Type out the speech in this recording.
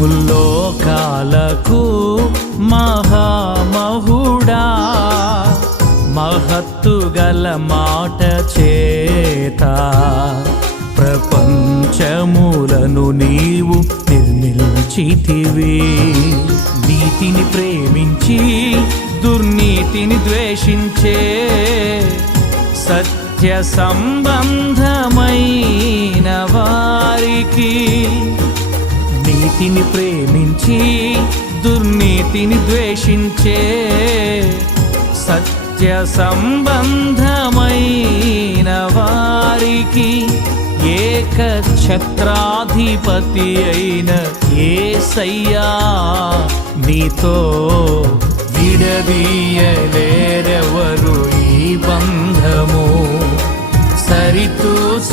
ముల్లోకాలకు మహామహుడా, మహత్తు గల మాట చేత ప్రపంచములను నీవు నిర్మించితివి. నీతిని ప్రేమించి దుర్నీతిని ద్వేషించే సత్య సంబంధమైన వారికి, నీతిని ప్రేమించి దుర్నీతిని ద్వేషించే సత్య సంబంధమైన వారికి ఏక ఛత్రాధిపతి అయిన యేసయ్యా నీతో విడదీయలేరెవరు ఈ బంధము, సరితూసలేరెవరు